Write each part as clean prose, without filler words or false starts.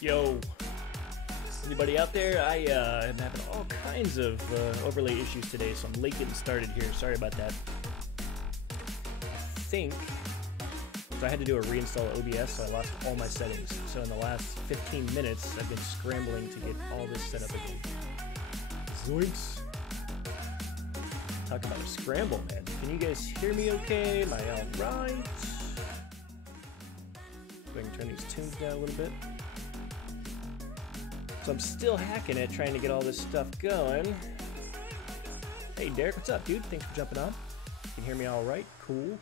Yo, anybody out there? I am having all kinds of overlay issues today, so I'm late getting started here. Sorry about that. I think so I had to do a reinstall of OBS, so I lost all my settings. So in the last 15 minutes, I've been scrambling to get all this set up again. Zoinks! Talk about a scramble, man. Can you guys hear me okay? Am I alright? I can turn these tunes down a little bit. So I'm still hacking it, trying to get all this stuff going. Hey Derek, what's up, dude? Thanks for jumping on. You can hear me all right? Cool.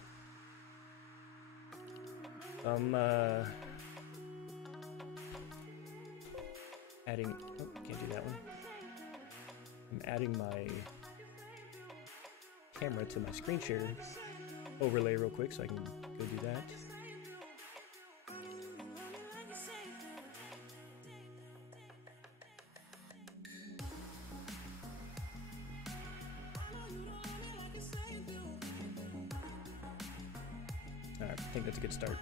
Adding. Oh, can't do that one. I'm adding my camera to my screen share overlay real quick, so I can go do that. Alright, I think that's a good start.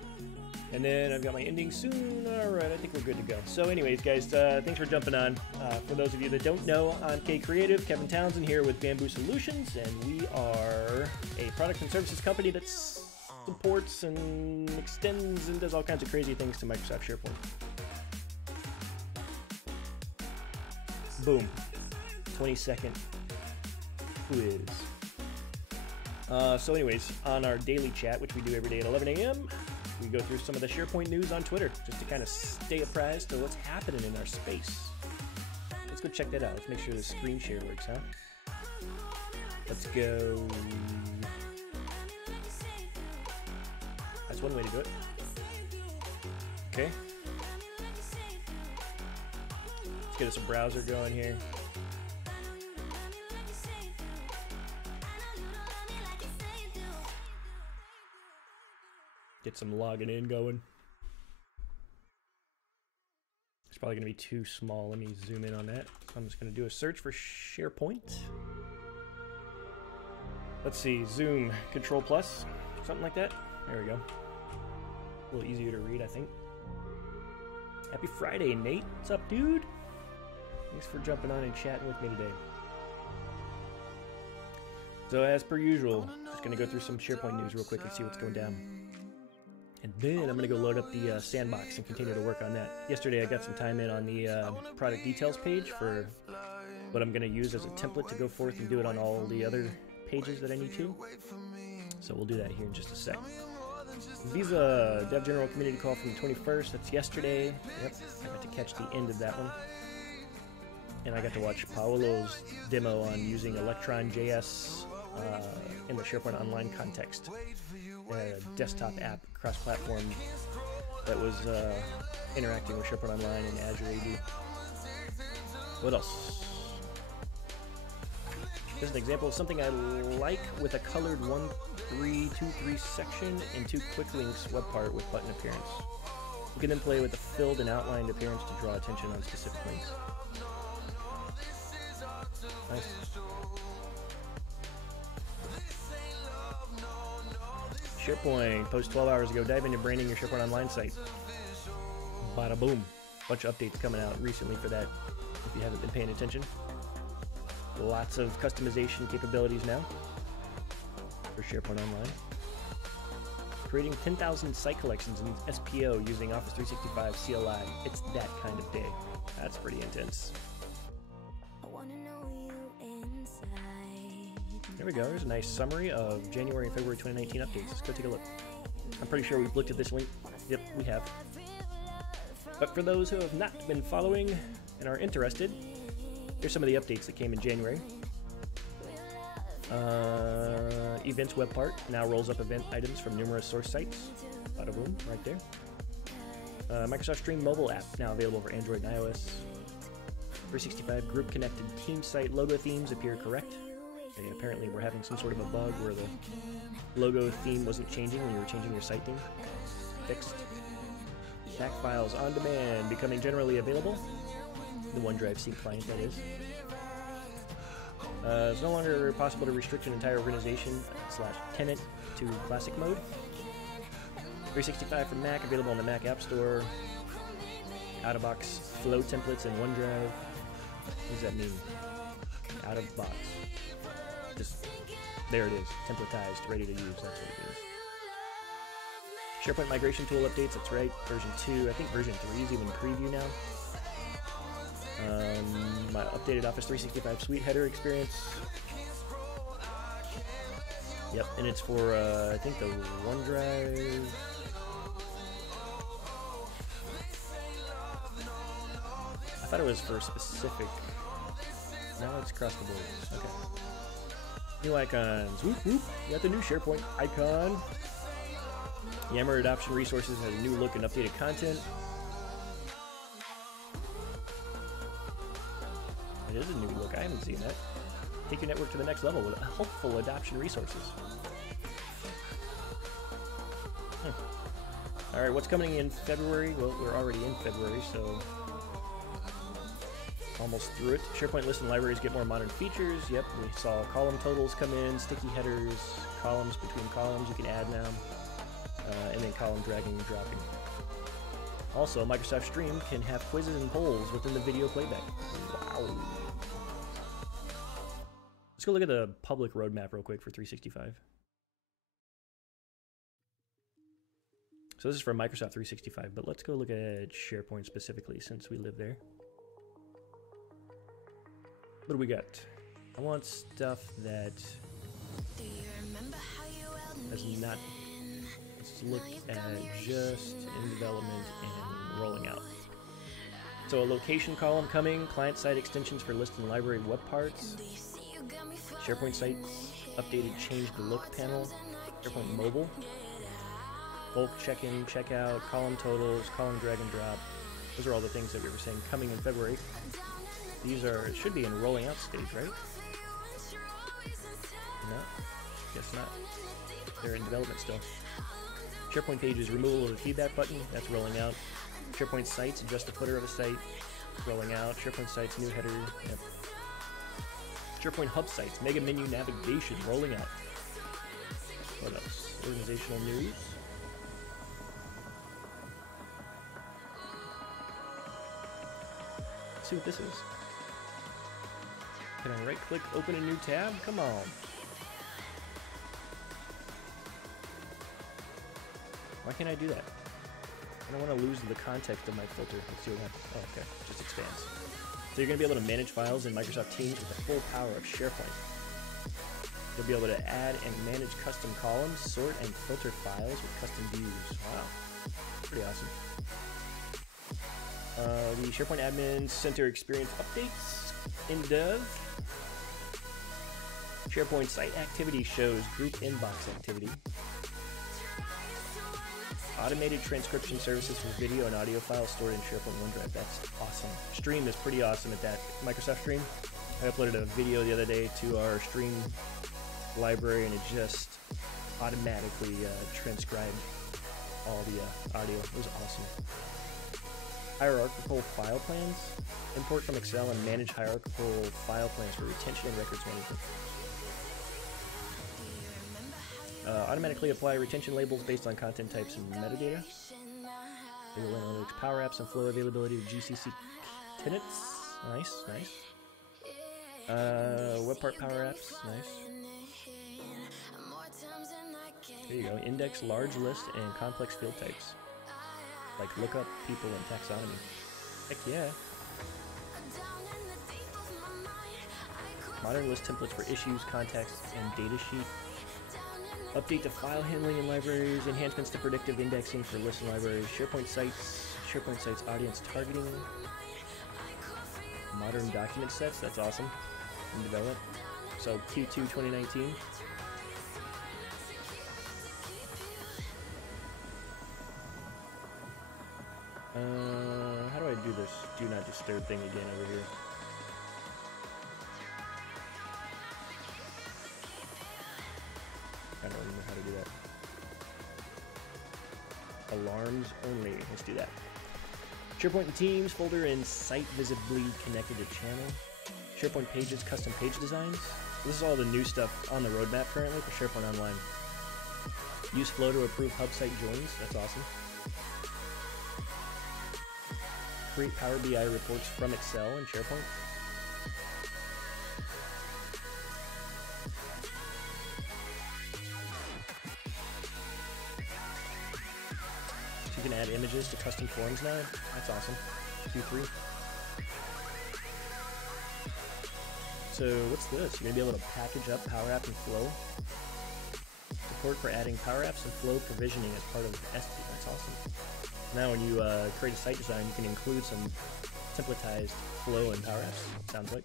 And then I've got my ending soon. Alright, I think we're good to go. So anyways, guys, thanks for jumping on. For those of you that don't know, I'm K Creative, Kevin Townsend here with Bamboo Solutions, and we are a product and services company that supports and extends and does all kinds of crazy things to Microsoft SharePoint. Boom. 20-second quiz. So anyways, on our daily chat, which we do every day at 11 a.m., we go through some of the SharePoint news on Twitter, just to kind of stay apprised to what's happening in our space. Let's go check that out. Let's make sure the screen share works, huh? Let's go. That's one way to do it. Okay. Let's get us a browser going here. Get some logging in going. It's probably going to be too small. Let me zoom in on that. So I'm just going to do a search for SharePoint. Let's see, Zoom, Control Plus, something like that. There we go. A little easier to read, I think. Happy Friday, Nate. What's up, dude? Thanks for jumping on and chatting with me today. So as per usual, just going to go through some SharePoint news real quick and see what's going down. And then I'm going to go load up the sandbox and continue to work on that. Yesterday I got some time in on the product details page for what I'm going to use as a template to go forth and do it on all the other pages that I need to. So we'll do that here in just a sec. Visa Dev General Community Call from the 21st. That's yesterday. Yep, I got to catch the end of that one. And I got to watch Paolo's demo on using Electron.js in the SharePoint Online context. A desktop app, cross-platform, that was interacting with SharePoint Online and Azure AD. What else? Here's an example of something I like with a colored 1-3-2-3 section and 2 quick links web part with button appearance. We can then play with the filled and outlined appearance to draw attention on specific links. Nice. SharePoint, post 12 hours ago, dive into branding your SharePoint Online site. Bada boom. Bunch of updates coming out recently for that, if you haven't been paying attention. Lots of customization capabilities now for SharePoint Online. Creating 10,000 site collections in SPO using Office 365 CLI. It's that kind of day. That's pretty intense. There we go. There's a nice summary of January and February 2019 updates. Let's go take a look. I'm pretty sure we've looked at this link. Yep, we have. But for those who have not been following and are interested, here's some of the updates that came in January. Events web part now rolls up event items from numerous source sites. Bada boom, right there. Microsoft Stream mobile app now available for Android and iOS. 365 group connected team site logo themes appear correct. Okay, apparently we're having some sort of a bug where the logo theme wasn't changing when you were changing your site theme. Fixed. Back files on demand becoming generally available. The OneDrive sync client, that is. It's no longer possible to restrict an entire organization / tenant to classic mode. 365 for Mac available on the Mac App Store. out-of-box flow templates in OneDrive. What does that mean? Out of box. Just, there it is. Templatized, ready to use. That's what it is. SharePoint migration tool updates, that's right. Version 2. I think version 3 is even preview now. My updated Office 365 Suite header experience. Yep, and it's for, I think the OneDrive. I thought it was for specific. No, it's across the board. Okay. New icons. Whoop whoop. You got the new SharePoint icon. Yammer Adoption Resources has a new look and updated content. It is a new look. I haven't seen that. Take your network to the next level with helpful adoption resources. Alright, what's coming in February? Well, we're already in February, so almost through it. SharePoint list and libraries get more modern features. Yep, we saw column totals come in, sticky headers, columns between columns you can add now, and then column dragging and dropping. Also, Microsoft Stream can have quizzes and polls within the video playback. Wow. Let's go look at the public roadmap real quick for 365. So this is for Microsoft 365, but let's go look at SharePoint specifically since we live there. What do we got? I want stuff that has not. Let's look at just in development and rolling out. So a location column coming, client-side extensions for list and library web parts, SharePoint sites, updated change the look panel, SharePoint mobile, bulk check-in, check-out, column totals, column drag and drop. Those are all the things that we were saying coming in February. These are, should be in rolling out stage, right? No? Guess not. They're in development still. SharePoint pages, removal of the feedback button, that's rolling out. SharePoint sites, adjust the footer of a site, rolling out. SharePoint sites, new header, yep. SharePoint hub sites, mega menu navigation, rolling out. What else? Organizational news. Let's see what this is. Can I right-click, open a new tab? Come on. Why can't I do that? I don't want to lose the context of my filter. Let's see what happens. Oh, okay. Just expands. So you're going to be able to manage files in Microsoft Teams with the full power of SharePoint. You'll be able to add and manage custom columns, sort and filter files with custom views. Wow. Pretty awesome. The SharePoint Admin Center Experience updates in dev. SharePoint site activity shows group inbox activity. Automated transcription services for video and audio files stored in SharePoint OneDrive. That's awesome. Stream is pretty awesome at that. Microsoft Stream. I uploaded a video the other day to our Stream library and it just automatically transcribed all the audio. It was awesome. Hierarchical file plans. Import from Excel and manage hierarchical file plans for retention and records management. Automatically apply retention labels based on content types and metadata. Google Analytics Power Apps and flow availability of GCC tenants. Nice, nice. Web part Power Apps. Nice. There you go. Index large list and complex field types. Like lookup, people, and taxonomy. Heck yeah. Modern list templates for issues, contexts, and data sheet. Update to file handling in libraries, enhancements to predictive indexing for lists and libraries, SharePoint sites audience targeting, modern document sets, that's awesome, in development. So Q2 2019. How do I do this do not disturb thing again over here? I don't remember how to do that. Alarms only. Let's do that. SharePoint and Teams folder and site visibly connected to channel. SharePoint pages, custom page designs. This is all the new stuff on the roadmap currently for SharePoint Online. Use Flow to approve hub site joins. That's awesome. create Power BI reports from Excel and SharePoint. So you can add images to custom forms now. That's awesome. Q3. So what's this? You're gonna be able to package up Power App and Flow. Support for adding Power Apps and Flow provisioning as part of SP. That's awesome. Now when you create a site design, you can include some templatized Flow and Power Apps, sounds like.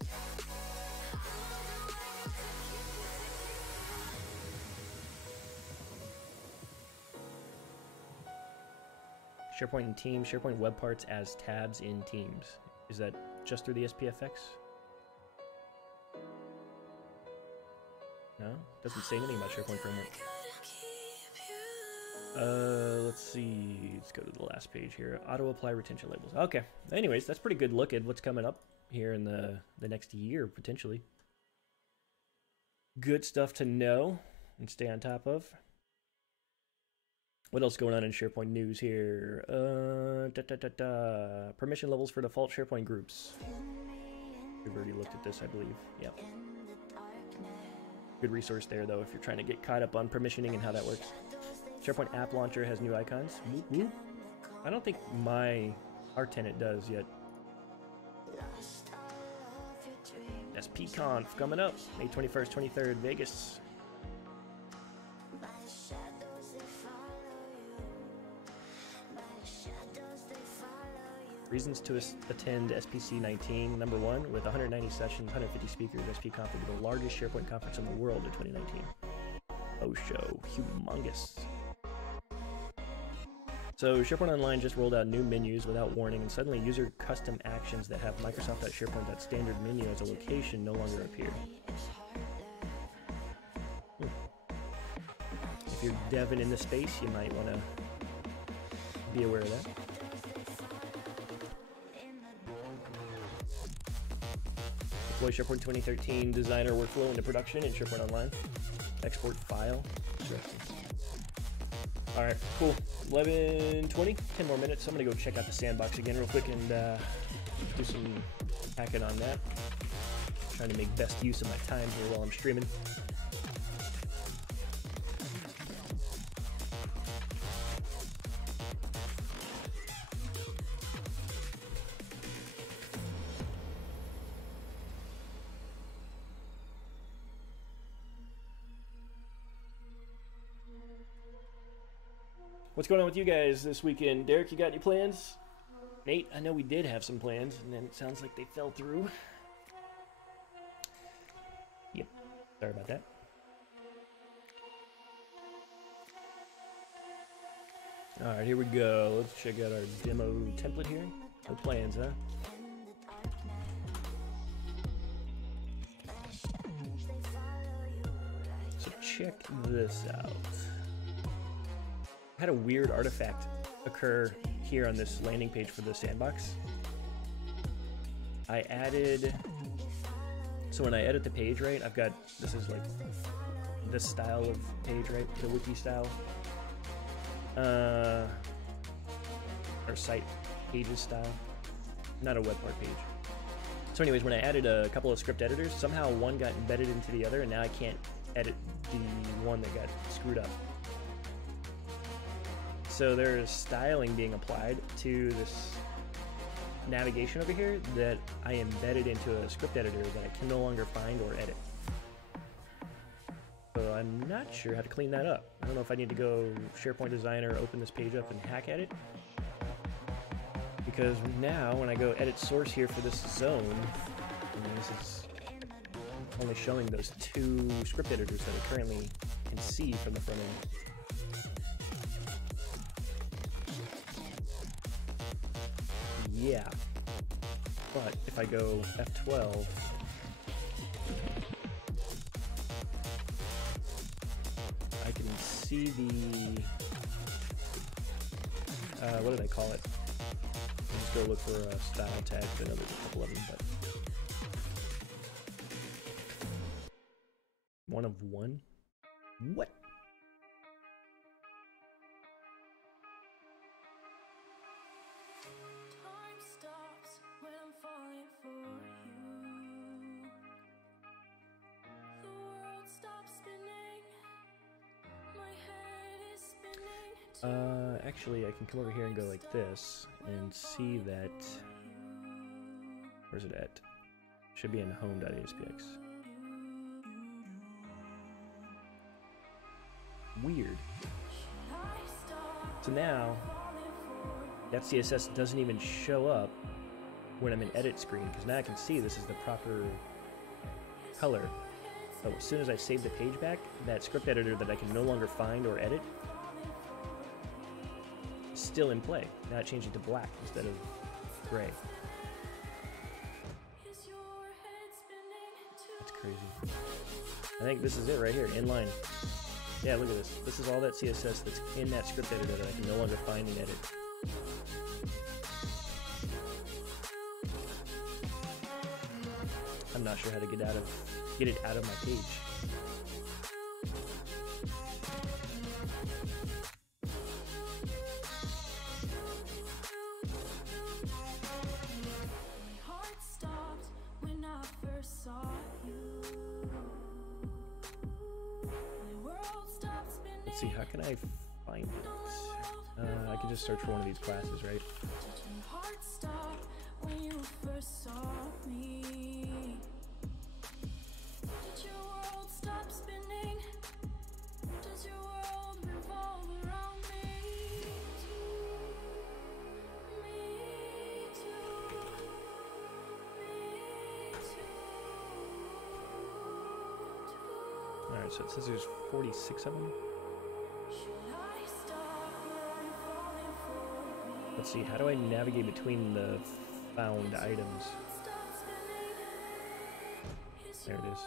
SharePoint in Teams, SharePoint web parts as tabs in Teams. Is that just through the SPFX? No? Doesn't say anything about SharePoint framework. Let's see. Let's go to the last page here. Auto apply retention labels. Okay. Anyways, that's a pretty good look at what's coming up here in the next year, potentially. Good stuff to know and stay on top of. What else going on in SharePoint news here? Permission levels for default SharePoint groups. We've already looked at this, I believe. Yep. Good resource there, though, if you're trying to get caught up on permissioning and how that works. SharePoint App Launcher has new icons. Whoop, whoop. I don't think our tenant does yet. SPConf coming up, May 21st, 23rd, Vegas. Reasons to attend SPC 19. Number one, with 190 sessions, 150 speakers, SPConf will be the largest SharePoint conference in the world in 2019. Oh, show. Humongous. So SharePoint Online just rolled out new menus without warning, and suddenly user custom actions that have Microsoft.SharePoint.standard menu as a location no longer appear. If you're deving in the space, you might want to be aware of that. Deploy SharePoint 2013 designer workflow into production in SharePoint Online. Export file. Interesting. All right, cool. 11:20, 10 more minutes. I'm gonna go check out the sandbox again real quick and do some hacking on that. Trying to make best use of my time here while I'm streaming. What's going on with you guys this weekend? Derek, you got any plans? Nate, I know we did have some plans, and then it sounds like they fell through. Yep, sorry about that. Alright, here we go. Let's check out our demo template here. No plans, huh? So check this out. I had a weird artifact occur here on this landing page for the sandbox. I added, so when I edit the page, right, I've got, this is like this style of page, right, the wiki style, or site pages style, not a web part page. So anyways, when I added a couple of script editors, somehow one got embedded into the other, and now I can't edit the one that got screwed up. So there's styling being applied to this navigation over here that I embedded into a script editor that I can no longer find or edit. So I'm not sure how to clean that up. I don't know if I need to go SharePoint Designer, open this page up and hack at it. Because now when I go edit source here for this zone, and this is only showing those two script editors that I currently can see from the front end. Yeah, but if I go F12, I can see the, what did I call it? Let's go look for a style tag. I know there's a couple of them, but one of one? What? Actually, I can come over here and go like this and see that. Where's it at? Should be in home.aspx. Weird. So now, that CSS doesn't even show up when I'm in edit screen, because now I can see this is the proper color. But as soon as I save the page back, that script editor that I can no longer find or edit is still in play. Now it changed it to black instead of gray. That's crazy. I think this is it right here, inline. Yeah, look at this. This is all that CSS that's in that script editor that I can no longer find and edit. I'm not sure how to get it out of my page. Let's see, how can I find it? I can just search for one of these classes, right? Alright, so it says there's 46 of them. Let's see, how do I navigate between the found items? There it is.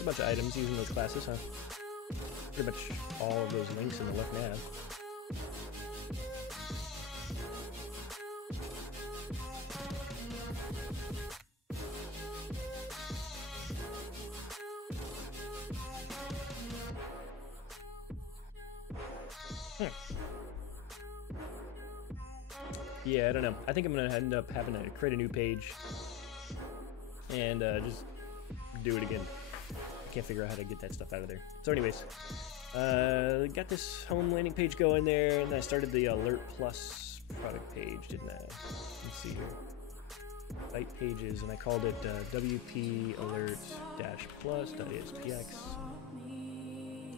A bunch of items using those classes, huh? Pretty much all of those links in the left nav. Yeah, I don't know. I think I'm gonna end up having to create a new page and just do it again. I can't figure out how to get that stuff out of there. So anyways, got this home landing page going there, and I started the Alert Plus product page, didn't I? Let's see here. Site pages, and I called it WP Alert-Plus.aspx.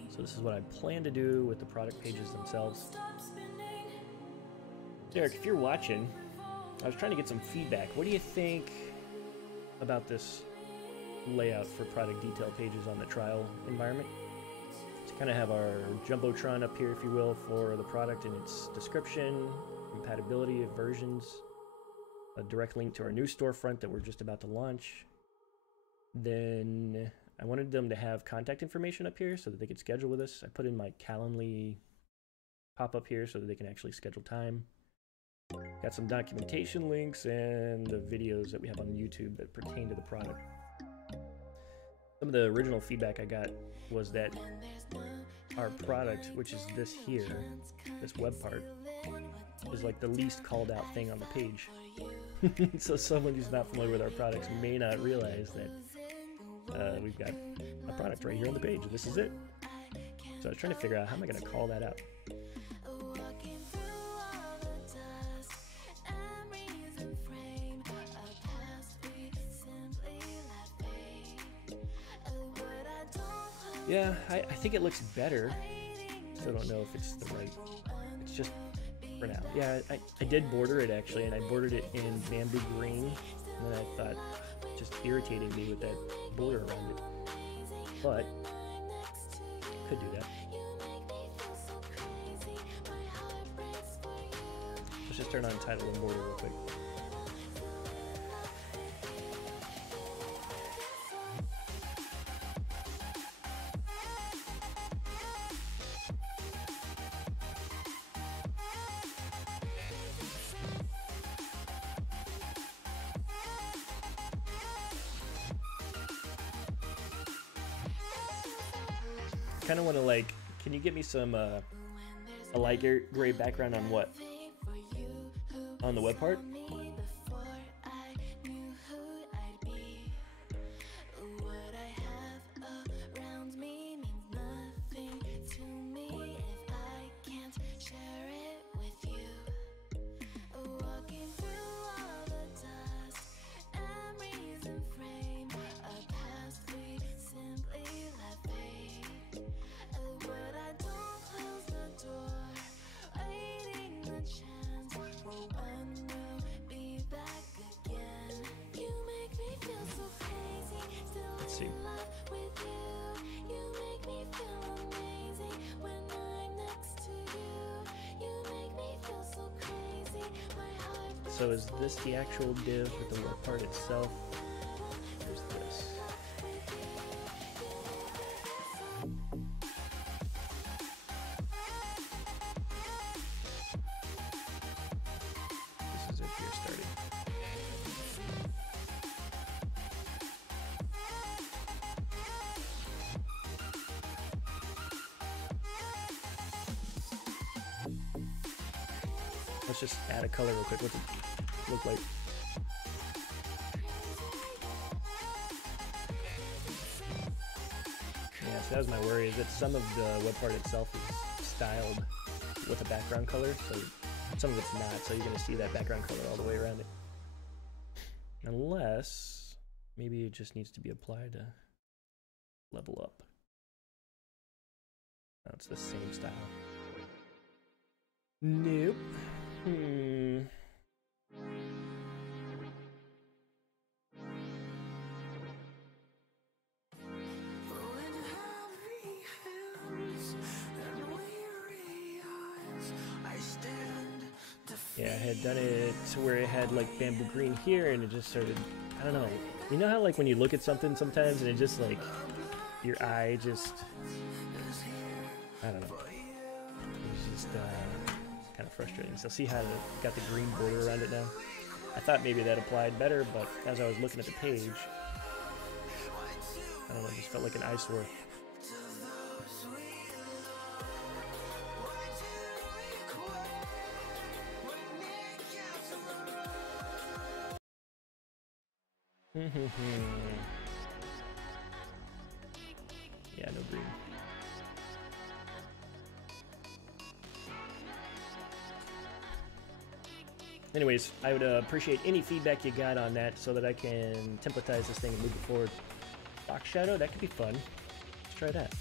So this is what I plan to do with the product pages themselves. Derek, if you're watching, I was trying to get some feedback. What do you think about this layout for product detail pages on the trial environment? To kind of have our Jumbotron up here, if you will, for the product and its description, compatibility of versions, a direct link to our new storefront that we're just about to launch. Then I wanted them to have contact information up here so that they could schedule with us. I put in my Calendly pop-up here so that they can actually schedule time. Got some documentation links and the videos that we have on YouTube that pertain to the product. Some of the original feedback I got was that our product, which is this here, this web part, is like the least called out thing on the page. So someone who's not familiar with our products may not realize that we've got a product right here on the page. This is it. So I was trying to figure out how am I going to call that out. Yeah, I think it looks better. Still don't know if it's the right. It's just for now. Yeah, I did border it actually, and I bordered it in bamboo green. And then I thought, just irritating me with that border around it. But could do that. Let's just turn on title and border real quick. Kind of want to like, can you get me some a light gray background on what? On the web part? So is this the actual div with the web part itself? There's this. This is if you're starting. Let's just add a color real quick. What's it look like? Yeah, so that was my worry, is that some of the web part itself is styled with a background color, so some of it's not, so you're going to see that background color all the way around it. Unless, maybe it just needs to be applied to level up. Oh, it's the same style. Nope. Yeah, I had done it to where it had like bamboo green here, and it just started, I don't know. You know how like when you look at something sometimes and it just like, your eye just, I don't know. It's just kind of frustrating. So see how it got the green border around it now? I thought maybe that applied better, but as I was looking at the page, I don't know, it just felt like an eyesore. Yeah, no green. Anyways, I would appreciate any feedback you got on that so that I can templatize this thing and move it forward. Box shadow, that could be fun. Let's try that.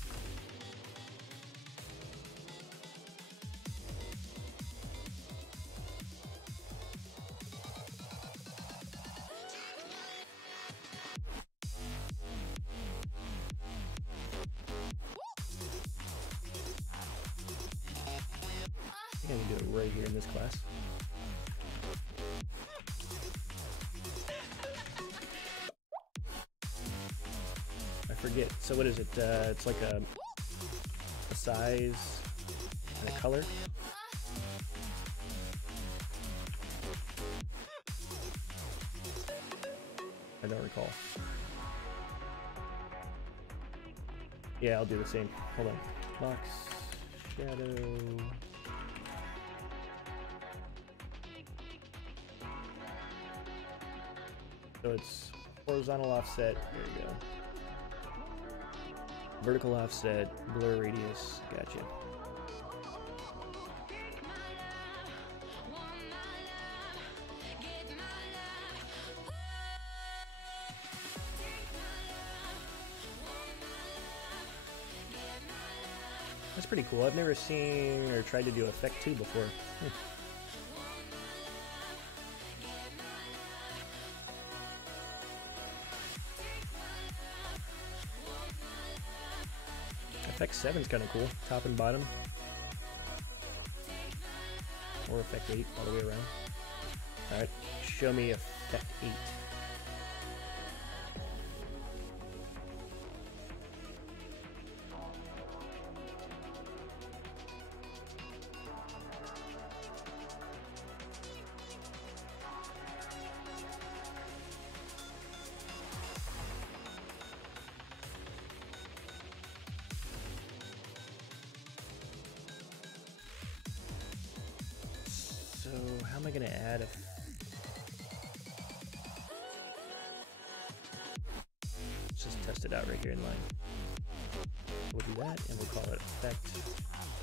I think I can do it right here in this class. I forget. So what is it? It's like a size and a color. I don't recall. Yeah, I'll do the same. Hold on. Box shadow. So it's horizontal offset. There you go. Vertical offset, blur radius. Gotcha. That's pretty cool. I've never seen or tried to do Effect 2 before. Effect 7 is kind of cool. Top and bottom. Or Effect 8 all the way around. Alright, show me Effect 8. So how am I going to add a... Let's just test it out right here in line. We'll do that, and we'll call it Effect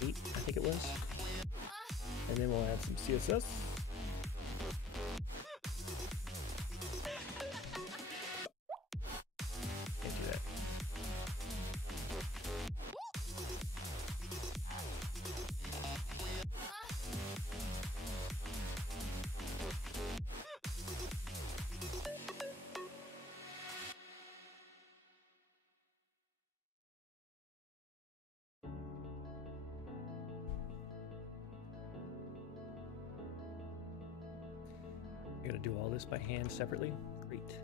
8, I think it was. And then we'll add some CSS. Can't do that. do all this by hand separately. Great.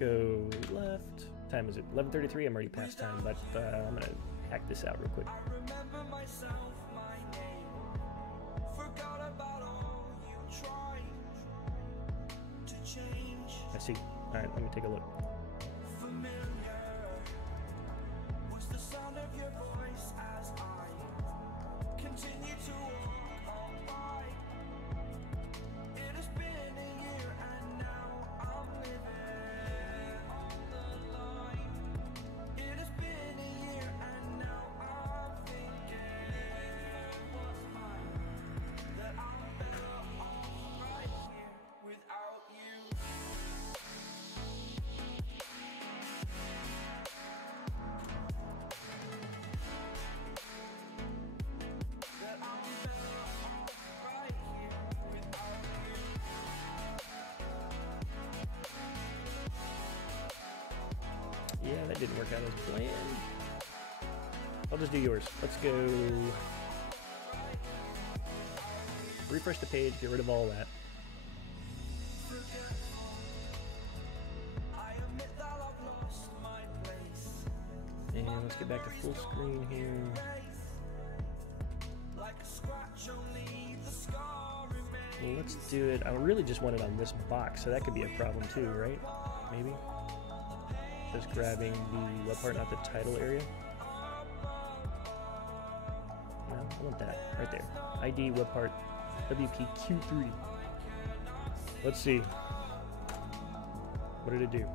Go left. Time is it? 11:33. I'm already past time, but I'm gonna hack this out real quick. I see. All right, let me take a look. Yeah, that didn't work out as planned. I'll just do yours. Let's go. Refresh the page, get rid of all that. And let's get back to full screen here. Well, let's do it. I really just want it on this box, so that could be a problem too, right? Maybe? Just grabbing the web part, not the title area. No, I want that right there. ID web part WPQ3. Let's see. What did it do?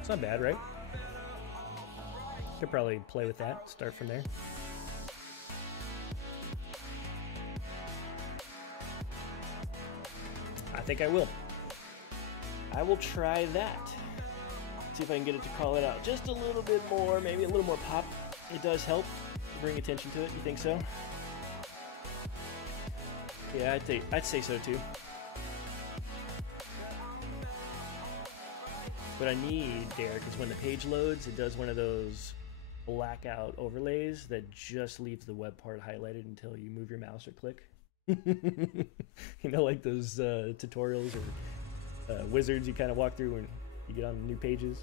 It's not bad, right? Could probably play with that. Start from there. I think I will. I will try that. See if I can get it to call it out just a little bit more, maybe a little more pop. It does help bring attention to it. You think so? Yeah, I'd say so too. What I need, Derek, is when the page loads, it does one of those blackout overlays that just leaves the web part highlighted until you move your mouse or click. You know, like those tutorials or wizards you kind of walk through when you get on new pages.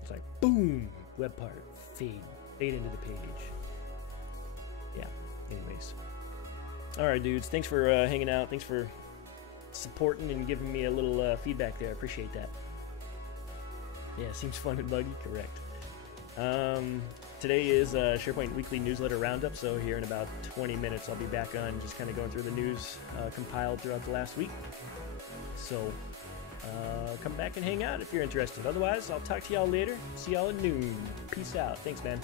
It's like boom, web part, fade into the page. Yeah, anyways. All right, dudes, thanks for hanging out. Thanks for supporting and giving me a little feedback there. I appreciate that. Yeah, seems fun and buggy, correct. Today is SharePoint Weekly Newsletter Roundup, so here in about 20 minutes I'll be back on just kind of going through the news compiled throughout the last week. So come back and hang out if you're interested. Otherwise, I'll talk to y'all later. See y'all at noon. Peace out. Thanks, man.